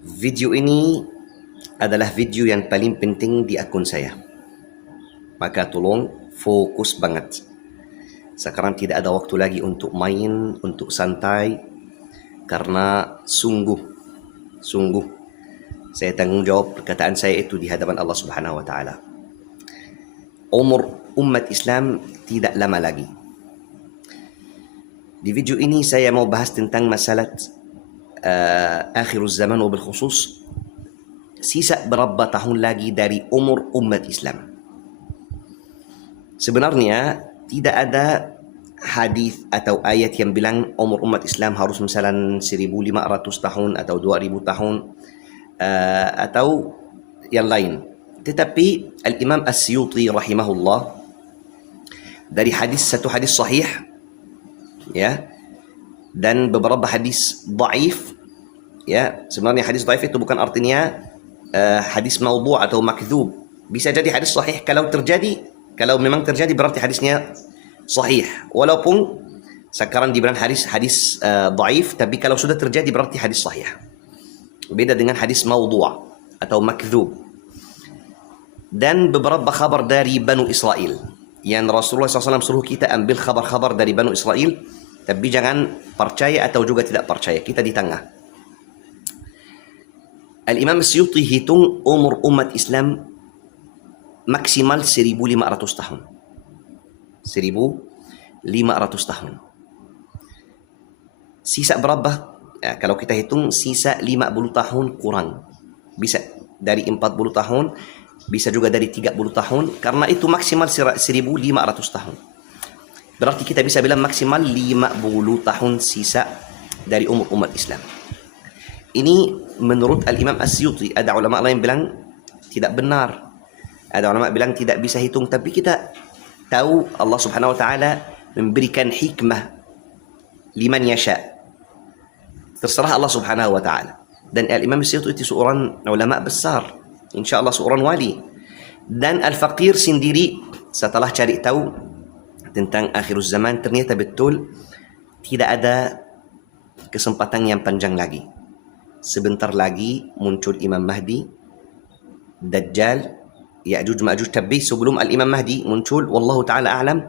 Video ini adalah video yang paling penting di akun saya. Maka tolong fokus banget. Sekarang tidak ada waktu lagi untuk main, untuk santai. Karena sungguh saya tanggung jawab perkataan saya itu di hadapan Allah Subhanahu wa taala. Umur umat Islam tidak lama lagi. Di video ini saya mau bahas tentang masalah akhirul zaman wabil khusus sisa berapa tahun lagi dari umur umat Islam. Sebenarnya tidak ada hadis atau ayat yang bilang umur umat Islam harus misalnya 1500 tahun atau 2000 tahun atau yang lain. Tetapi Al-Imam As-Suyuti rahimahullah dari satu hadis sahih ya dan beberapa hadis dhaif ya. Sebenarnya hadis dhaif itu bukan artinya hadis maudhu' atau makdzub. Bisa jadi hadis sahih kalau memang terjadi berarti hadisnya sahih. Walaupun sekarang dibilang hadis dhaif, tapi kalau sudah terjadi berarti hadis sahih. Beda dengan hadis maudhu' atau makdzub. Dan beberapa kabar dari Banu Israel yang Rasulullah SAW suruh kita ambil kabar-kabar dari Banu Israel, tapi jangan percaya atau juga tidak percaya. Kita di tengah. Al-Imam As-Suyuti hitung umur umat Islam maksimal 1500 tahun. 1500 tahun. Sisa berapa? Ya, kalau kita hitung sisa 50 tahun kurang. Bisa dari 40 tahun, bisa juga dari 30 tahun, karena itu maksimal 1500 tahun. Berarti kita bisa bilang maksimal 50 tahun sisa dari umur umat Islam. Ini menurut Al-Imam As-Suyuti. Ada ulama lain bilang tidak benar. Ada ulama bilang tidak bisa hitung, tapi kita tahu Allah Subhanahu wa taala memberikan hikmah liman yasha. Terserah Allah Subhanahu wa taala. Dan Al-Imam As-Suyuti itu seorang ulama besar, insyaallah seorang wali. Dan Al-Faqir sendiri setelah cari tahu tentang akhirul zaman, ternyata betul tidak ada kesempatan yang panjang lagi. Sebentar lagi muncul Imam Mahdi, Dajjal, Ya'juj Ma'juj. Tapi sebelum Al-Imam Mahdi muncul, wallahu ta'ala a'lam,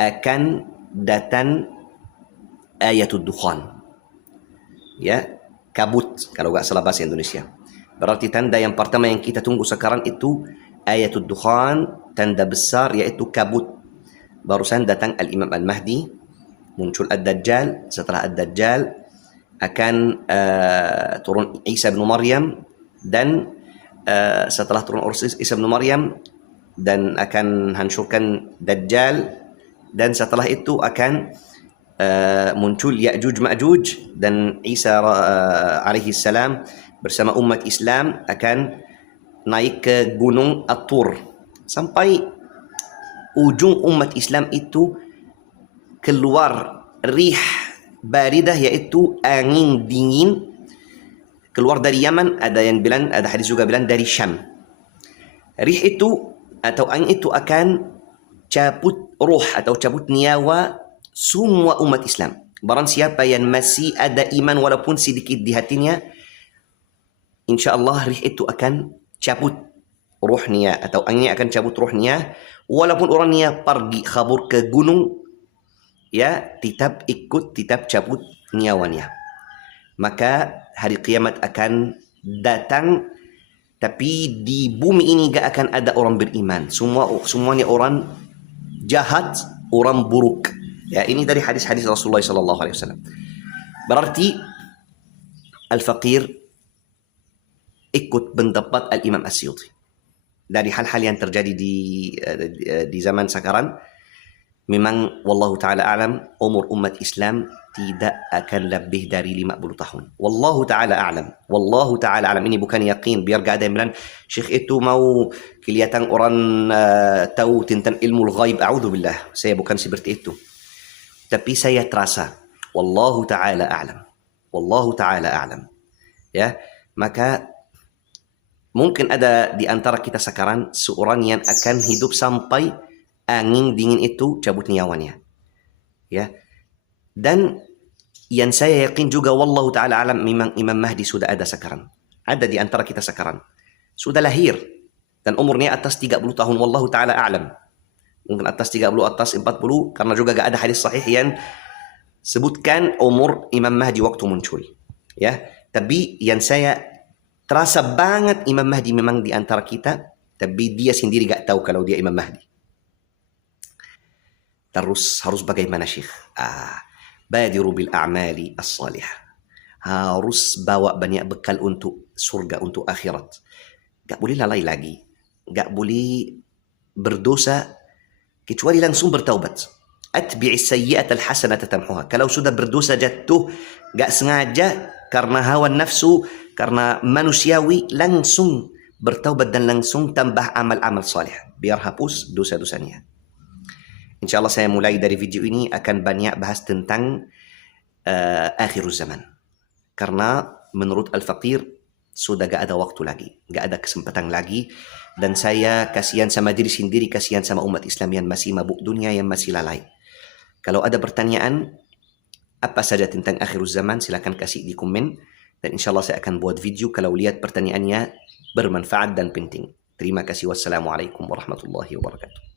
akan datang ayatul dukhan. Ya, kabut kalau nggak salah bahasa Indonesia. Berarti tanda yang pertama yang kita tunggu sekarang itu ayatul dukhan, tanda besar yaitu kabut. Barusan datang Al-Imam Al-Mahdi, muncul Ad-Dajjal. Setelah Ad-Dajjal akan turun Isa bin Maryam, dan setelah turun Isa bin Maryam dan akan hancurkan Dajjal, dan setelah itu akan muncul Ya'juj Ma'juj, dan Isa alaihi salam bersama umat Islam akan naik ke gunung At-Tur sampai ujung umat Islam itu keluar rih baridah, yaitu angin dingin keluar dari Yaman. Ada yang bilang, ada hadis juga bilang dari Syam. Rih itu atau angin itu akan cabut roh atau cabut nyawa semua umat Islam. Barang siapa yang masih ada iman walaupun sedikit di hatinya, insyaallah rih itu akan cabut rohnya atau anginnya akan cabut rohnya. Walaupun orangnya pergi kabur ke gunung, ya tetap cabut nyawanya. Maka hari kiamat akan datang, tapi di bumi ini gak akan ada orang beriman. Semuanya orang jahat, orang buruk. Ya, ini dari hadis-hadis Rasulullah SAW. Berarti Al-Faqir ikut pendapat Al-Imam As-Suyuti. Dari hal-hal yang terjadi di zaman sekarang, memang wallahu ta'ala alam umur umat Islam tidak akan lebih dari 50 tahun. Wallahu ta'ala alam. Wallahu ta'ala alam. Ini bukan yakin. Biar gak ada yang bilang Syekh itu mau kelihatan orang tahu tentang ilmu ghaib. A'udzubillah. Saya bukan seperti itu. Tapi saya terasa. Wallahu ta'ala a'lam. Wallahu ta'ala a'lam. Ya. Maka mungkin ada di antara kita sekarang seorang yang akan hidup sampai angin dingin itu cabut nyawanya. Ya. Dan yang saya yakin juga wallahu ta'ala alam memang Imam Mahdi sudah ada sekarang. Ada di antara kita sekarang. Sudah lahir. Dan umurnya atas 30 tahun. Wallahu ta'ala a'lam. Mungkin atas 30, atas 40. Karena juga gak ada hadis sahih yang sebutkan umur Imam Mahdi waktu muncul. Ya, tapi yang saya terasa banget Imam Mahdi memang di antara kita. Tapi dia sendiri gak tahu kalau dia Imam Mahdi. Terus harus bagaimana Syekh? Badiru bil a'mali as-salihah. Harus bawa banyak bekal untuk surga, untuk akhirat. Gak boleh lalai lagi. Gak boleh berdosa kecuali langsung bertaubat. Atbi'is sayyi'at al-hasanata tamhuha. Kalau sudah berdosa jatuh, gak sengaja karena hawa nafsu, karena manusiawi, langsung bertaubat dan langsung tambah amal-amal salih. Biar hapus dosa-dosanya. InsyaAllah saya mulai dari video ini akan banyak bahas tentang akhirul zaman. Karena menurut Al-Faqir sudah gak ada waktu lagi. Gak ada kesempatan lagi. Dan saya kasihan sama diri sendiri, kasihan sama umat Islam yang masih mabuk dunia, yang masih lalai. Kalau ada pertanyaan apa saja tentang akhirul zaman, silakan kasih di komen. Dan insyaAllah saya akan buat video kalau lihat pertanyaannya bermanfaat dan penting. Terima kasih. Wassalamualaikum warahmatullahi wabarakatuh.